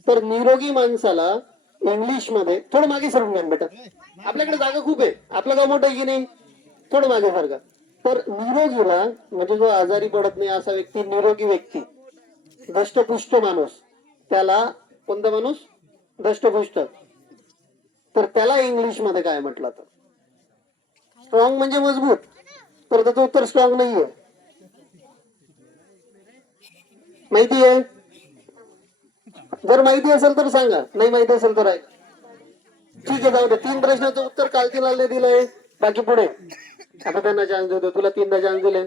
तर निरोगी माणसाला इंग्लिश मध्ये, थोडं मागे सरून घ्या बेटा, आपल्याकडे जागा खूप आहे, आपलं गाव मोठं आहे की नाही, थोडं मागे सारखा. तर निरोगीला म्हणजे जो आजारी पडत नाही असा व्यक्ती, निरोगी व्यक्ती, दष्टपुष्ट माणूस, त्याला कोणता माणूस? दष्टपुष्ट. तर त्याला इंग्लिश मध्ये काय म्हटलं? तर स्ट्रॉंग म्हणजे मजबूत. तर त्याचं उत्तर स्ट्रॉंग नाहीये. माहिती आहे? जर माहिती असेल तर सांगा, नाही माहिती असेल तर ऐका. ठीक आहे, जाऊ दे. 3 प्रश्नाचं उत्तर कालतीला दिलंय, बाकी पुढे. आता त्यांना चान्स देतो, तुला 3दा चान्स दिले.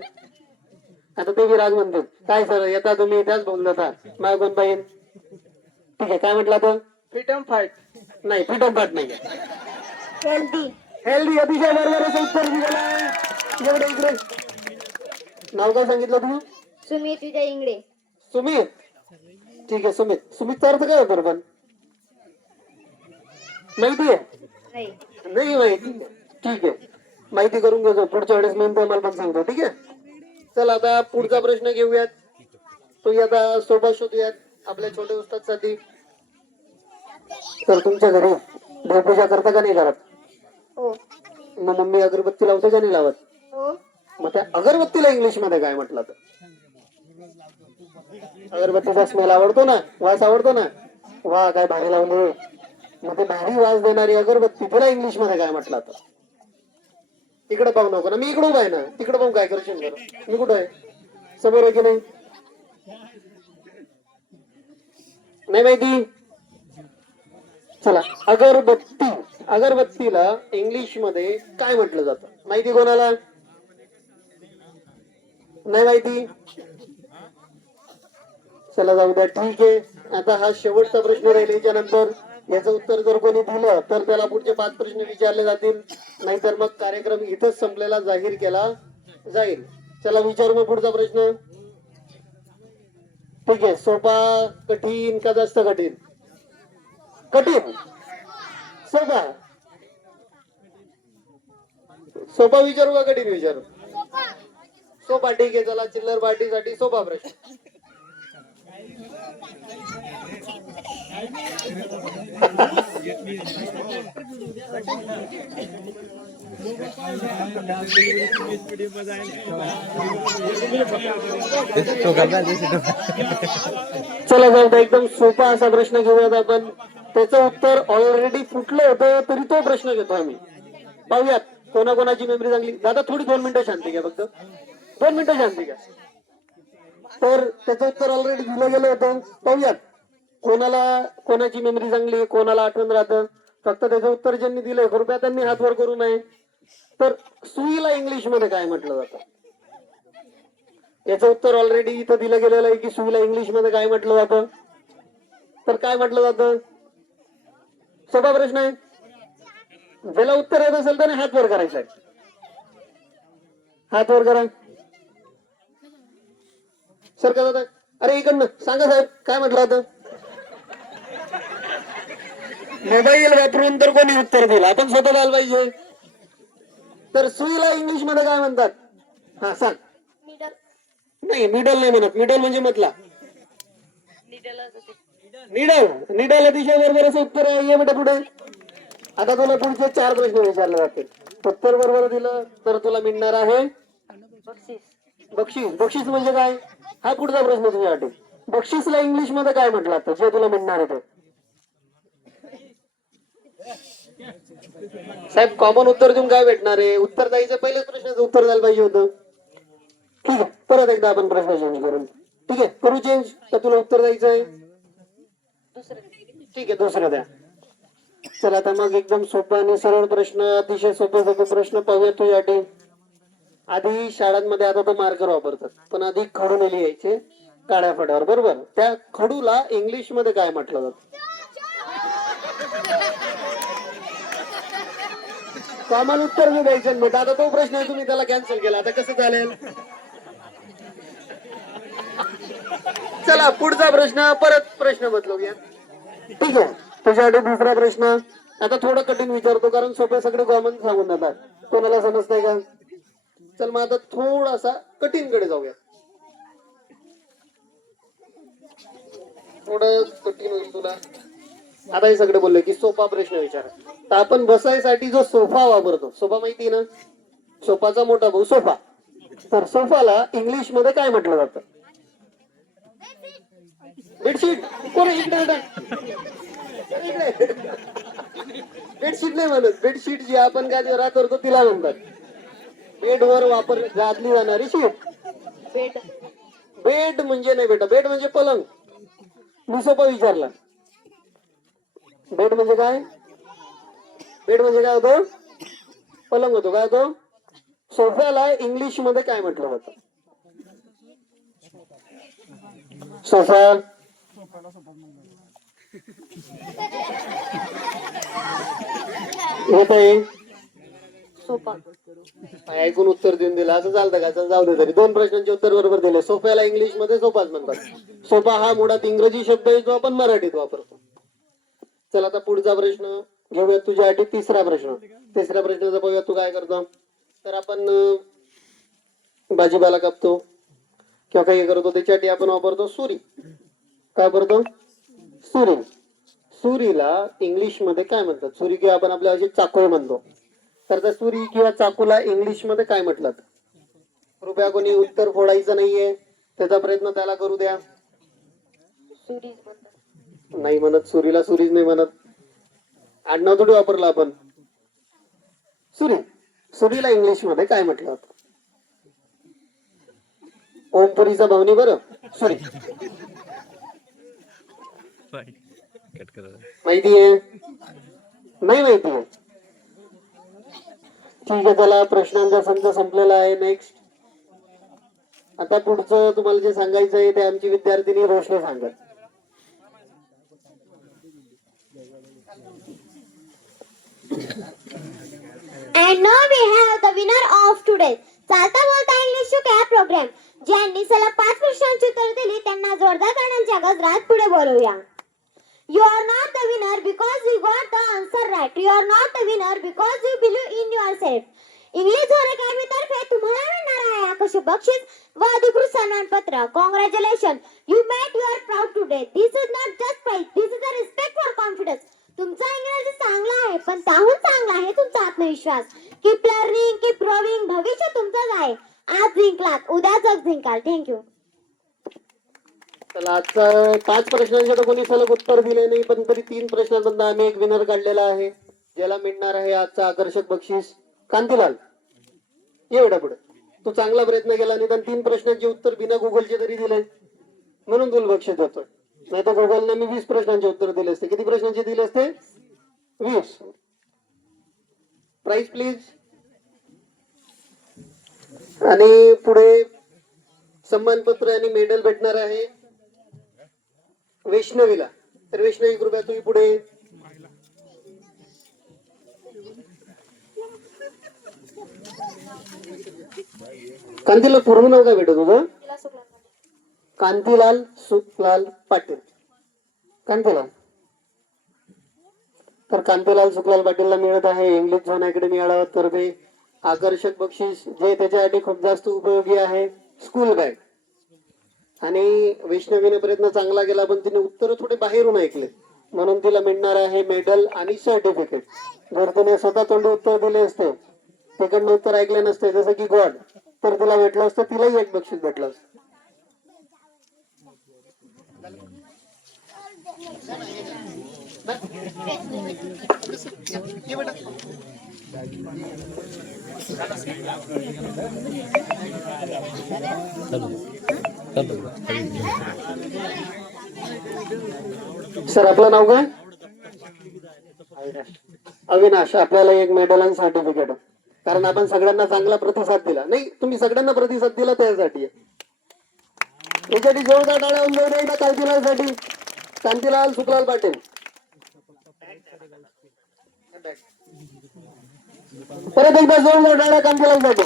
आता ते विराज म्हणतो, काय सर येता तुम्ही त्याच बोलत होता, माय कोण पाहिजे? ठीक आहे, काय म्हटलं तर? Freedom fight. नाही, फ्रीडम फाईट नाही. हेल्दी. हेल्दी, अतिशय बरोबर असं उत्तर दिलेलं. इकडे इकडे नाव काय सांगितलं तुम्ही? सुमित विजय इंगळे. सुमित. ठीक आहे, सुमित. सुमितचा अर्थ काय होतो पण? माहिती आहे? नाही. नाही माहिती. ठीक आहे, माहिती करून घेतो, पुढच्या वेळेस मी मला पण सांगतो. ठीक आहे, चल आता पुढचा प्रश्न घेऊयात. तो आता सोपा शोधूयात आपल्या छोट्या उस्तादसाठी. तर तुमच्या घरी देवपूजा करता का नाही करत? हो. मग मम्मी अगरबत्ती लावते का नाही लावत? हो. मग त्या अगरबत्तीला इंग्लिश मध्ये काय म्हटलं? तर अगरबत्तीचा स्मेल आवडतो ना, वास आवडतो ना, वा काय भारी लावले. मग ते भारी वास देणारी अगरबत्ती, तिला इंग्लिश मध्ये काय म्हटलं? तर इकडे पाहू नको ना, मी इकडे उभा आहे ना, तिकडे पाहून काय करशील बरं? मी कुठं आहे? समोर आहे की नाही? नाही माहिती? चला, अगरबत्ती. अगरबत्तीला इंग्लिश मध्ये काय म्हटलं जातं? माहिती कोणाला? नाही माहिती? चला जाऊ द्या. ठीक आहे, आता हा शेवटचा प्रश्न राहील. याच्यानंतर याचं उत्तर जर कोणी दिलं तर त्याला पुढचे 5 प्रश्न विचारले जातील, नाहीतर मग कार्यक्रम इथंच संपलेला जाहीर केला जाईल. चला विचारू मग पुढचा प्रश्न. ठीक आहे, सोपा, कठीण का जास्त कठीण? कठीण. सोपा. सोपा विचारू का कठीण विचारू? सोपा. ठीक आहे, चला चिल्लर पार्टीसाठी सोपा प्रश्न. चला जाऊ द्या, एकदम सोपा असा प्रश्न घेऊयात आपण. त्याचं उत्तर ऑलरेडी फुटलं होतं तरी तो प्रश्न घेतो आम्ही. पाहूयात कोणाकोणाची मेमरी चांगली. दादा थोडी 2 मिनिटं शांती घ्या, फक्त 2 मिनिटं शांती घ्या. तर त्याचं उत्तर ऑलरेडी दिलं गेलं होतं. पाहूयात कोणाची मेमरी चांगली, कोणाला आठवण राहतं. फक्त त्याचं उत्तर ज्यांनी दिलंय कृपया त्यांनी हात वर करू नये. तर सुईला इंग्लिश मध्ये काय म्हटलं जातं? याचं उत्तर ऑलरेडी इथं दिलं गेलेलं आहे की सुईला इंग्लिश मध्ये काय म्हटलं जातं. तर काय म्हटलं जातं? सोपा प्रश्न आहे. ज्याला उत्तर येत असेल त्याने हात वर करायचा आहे. हात वर करा. सर का दादा, अरे इकडनं सांगा साहेब, काय म्हटलं होतं? मोबाईल वापरून तर कोणी उत्तर दिलं, आपण स्वतः द्यायला पाहिजे. तर सुईला इंग्लिश मध्ये काय म्हणतात? हा सांग. नाही, मिडल नाही म्हणत. मिडल म्हणजे मतला. निडल. निडल अतिशय बरोबर असं उत्तर आहे. ये बेटा पुढे. आता तुला पुढचे 4 प्रश्न विचारले जातील. उत्तर बरोबर दिलं तर तुला मिळणार आहे बक्षीस. बक्षीस म्हणजे काय? हा पुढचा प्रश्न तुझ्यासाठी. बक्षीसला इंग्लिश मध्ये काय म्हटलं तर जे तुला मिळणार आहे ते? साहेब कॉमन उत्तर देऊन काय भेटणार आहे? उत्तर द्यायचं, पहिल्याच प्रश्नाचं उत्तर द्यायला पाहिजे होतं. ठीक आहे, परत एकदा आपण प्रश्न चेंज करून. ठीक आहे, करू चेंज. तर तुला उत्तर द्यायचं आहे ठीक आहे, दुसरं द्या. चला आता मग एकदम सोपा आणि सरळ प्रश्न, अतिशय सोपे प्रश्न पाहूया तुझ्यासाठी. आधी शाळांमध्ये आता तो मार्कर वापरतात, पण आधी खडूने लिहायचे काळ्या फळ्यावर, बरोबर? त्या खडूला इंग्लिश मध्ये काय म्हटलं जातं? कॉमन उत्तर मी द्यायचं बेटा. आता तो प्रश्न आहे, तुम्ही त्याला कॅन्सल केला, आता कसं चालेल? चला पुढचा प्रश्न, परत प्रश्न बदलूया. ठीक आहे, तुझ्यासाठी दुसरा प्रश्न. आता थोडं कठीण विचारतो, कारण सोपे सगळे कॉमन सांगून जातात. कोणाला समजतंय का? चल मग आता थोडासा कठीण कडे जाऊया. थोडं कठीण होईल तुला. आता हे सगळे बोलले की सोपा प्रश्न विचार. तर आपण बसायसाठी जो सोफा वापरतो, सोफा माहिती ना? सोफाचा मोठा भाऊ सोफा. तर सोफाला इंग्लिश मध्ये काय म्हटलं जातं? बेडशीट. कोण इकडे बेडशीट नाही म्हणत. बेडशीट जी आपण गादीवर करतो तिला म्हणतात. बेडवर गादली जाणारी शीट. बेड. बेड म्हणजे नाही बेटा, बेड म्हणजे पलंग. मी सोपा विचारला. बेड म्हणजे काय? बेड म्हणजे काय होतो? पलंग होतो. काय होतो? सोफ्याला इंग्लिश मध्ये काय म्हटलं जातं? सोफा. येत आहे सोफा. ऐकून उत्तर देऊन दिलं असं चालतं का? चल जाऊ दे. तरी दोन प्रश्नांचे उत्तर बरोबर दिले. सोफ्याला इंग्लिश मध्ये सोफाच म्हणतात. सोफा हा मुळात इंग्रजी शब्द आहे जो आपण मराठीत वापरतो. चल आता पुढचा प्रश्न घेऊया. तुझ्यासाठी तिसरा प्रश्न. तिसऱ्या प्रश्नाचा पाहूया तू काय करतो. तर आपण भाजीपाला कापतो किंवा काही करतो, त्याच्यासाठी आपण वापरतो सुरी. काय वापरतो? सुरी. सुरीला इंग्लिश मध्ये काय म्हणतात? सुरी किंवा आपण आपल्या अशी चाकू म्हणतो. तर त्या सुरी किंवा चाकूला इंग्लिश मध्ये काय म्हटलं? कृपया कोणी उत्तर फोडायचं नाहीये, त्याचा प्रयत्न त्याला करू द्या. नाही म्हणत. सुरीला सुरीच नाही म्हणत. आडनाव थोडी वापरला आपण. सुरी. सुरीला इंग्लिश मध्ये काय म्हटलं जातं? ओमपुरीचा भावनी. बरं, सुरी माहिती आहे? नाही माहिती आहे. ठीक आहे, चला प्रश्नांचा संच संपलेला आहे. नेक्स्ट. आता पुढचं तुम्हाला जे सांगायचं आहे ते आमची विद्यार्थिनी रोशनी सांगत. And now we have the winner of today. चालता बोलता इंग्लिश शिकूया प्रोग्राम. ज्यांनी सलग 5 प्रश्नांची उत्तर दिली त्यांना जोरदार ताण्यांच्या गजरात पुढे बोलवूया. You are not the winner because you got the answer right. You are not the winner because you believe in yourself. English zone academy तर्फे तुम्हाला मिळणार आहे आकर्षक बक्षीस व अधिकृत सन्मानपत्र. Congratulation, you made your proud today. This is not just prize, this is a respect for confidence. तुमचा इंग्रजी चांगला आहे, पण त्याहून चांगला आहे तुमचा आत्मविश्वास. Keep learning, keep growing. भविष्य तुमचंच आहे. आज जिंकलात, उद्या जग जिंकाल. थँक्यू. चला आजचा 5 प्रश्नांचे तर कोणी सलग उत्तर दिले नाही, पण तरी 3 प्रश्नांमधून आम्ही एक विनर काढलेला आहे, ज्याला मिळणार आहे आजचा आकर्षक बक्षीस. कांतीलाल, ये एवढ्या पुढे. तू चांगला प्रयत्न केला, निदान 3 प्रश्नांचे उत्तर बिना गुगलचे तरी दिले, म्हणून तुला बक्षीस देतोय. नाही तर गुगलने मी 20 प्रश्नांचे उत्तर दिले असते. किती प्रश्नांचे दिले असते? 20. Price please. आणि पुढे सन्मानपत्र आणि मेडल भेटणार आहे वैष्णवीला. तर वैष्णवी कृपया तुम्ही पुढे. कांतीलाल पूर्ण नाव काय भेटत तुझं? कांतीलाल सुखलाल पाटील. कांतीलाल. तर कांतीलाल सुखलाल पाटीलला मिळत आहे इंग्लिश झोन अकॅडमी आढावा तर्फे आकर्षक बक्षीस, जे त्याच्यासाठी खूप जास्त उपयोगी आहे, स्कूल बॅग. आणि वैष्णवीने प्रयत्न चांगला केला, पण तिने उत्तर थोडे बाहेरून ऐकले, म्हणून तिला मिळणार आहे मेडल आणि सर्टिफिकेट. जर तिने स्वतः तोंडी उत्तर दिले असते, तिकडनं उत्तर ऐकले नसते जसं की गॉड, तर तिला भेटलं असतं, तिलाही एक बक्षीस भेटलं असतं. सर आपलं नाव काय? अविनाश. आपल्याला एक मेडल आणि सर्टिफिकेट, कारण आपण सगळ्यांना चांगला प्रतिसाद दिला. नाही, तुम्ही सगळ्यांना प्रतिसाद दिला त्यासाठी. त्यासाठी जोरदार टाळ्या होऊन जाऊ द्या कांतीलालसाठी. कांतीलाल सुखलाल पाटील. परत एकदा जोरदार टाळ्या कांतीलालसाठी.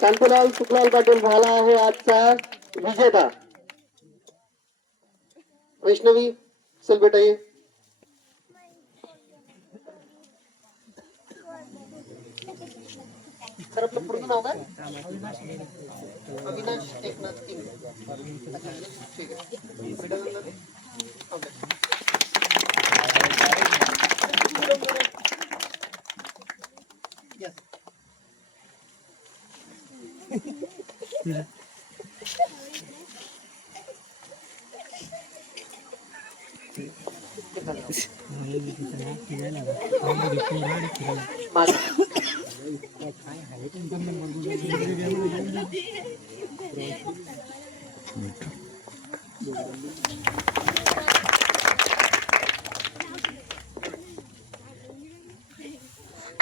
कांतीलाल सुखलाल पाटील झाला आहे आजचा विजेता. वैष्णवी चल बेटा ये. सर आपलं पूर्ण नाव काय? अविनाश एकनाथ किंग. ठीक आहे. बेटा नंतर दे. Okay. Yes.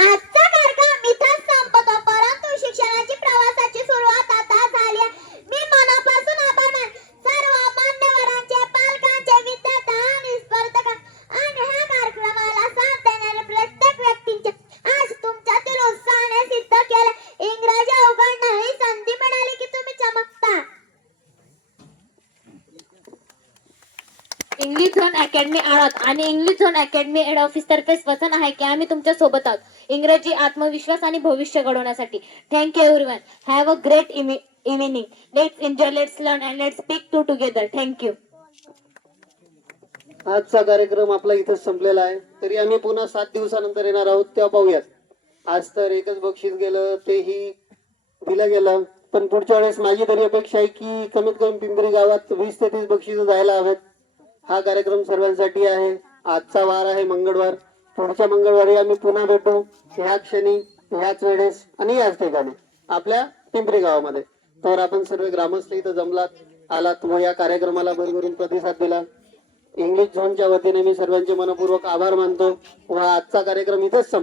आजचा कार्यक्रम इथंच संपतो, परंतु शिक्षणाची प्रवासाची सुरुवात आता झाली आहे. मी मनापासून आभार मानतो सर्व मान्यवरांचे, पालकांचे, विद्यार्थी आणि स्पर्धक आणि ह्या कार्यक्रमाला साथ देणाऱ्या प्रत्येक व्यक्तींचे. आज तुमच्यातील उत्साहाने सिद्ध केले इंग्रजी अवघड नाही, संधी मिळाली की तुम्ही चमकता. इंग्लिश झोन अकॅडमी आळत आणि English zone academy head office तर्फे वचन आहे की आम्ही तुमच्या सोबत आहोत इंग्रजी आत्मविश्वास आणि भविष्य घडवण्यासाठी. Thank you everyone. Have a great evening. Let's enjoy, let's learn and let's speak together. Thank you. आजचा कार्यक्रम आपला इथंच संपलेला आहे. तरी आम्ही पुन्हा 7 दिवसानंतर येणार आहोत, तेव्हा पाहूयात. आज तर एकच बक्षीस गेलं, तेही दिलं गेलं. पण पुढच्या वेळेस माझी तरी अपेक्षा आहे की कमीत कमी पिंपरी गावात 20 ते 30 बक्षीस जायला हवेत. हा कार्यक्रम सर्वांसाठी आहे. आजचा वार आहे मंगळवार. पुढच्या मंगळवारी आम्ही पुन्हा भेटू, ह्याच क्षणी, ह्याच वेळेस आणि याच ठिकाणी आपल्या पिंपरी गावामध्ये. तर आपण सर्व ग्रामस्थ इथं जमलात, आलात व या कार्यक्रमाला भरभरून प्रतिसाद दिला. इंग्लिश झोनच्या वतीने मी सर्वांचे मनपूर्वक आभार मानतो व आजचा कार्यक्रम इथेच संपतो.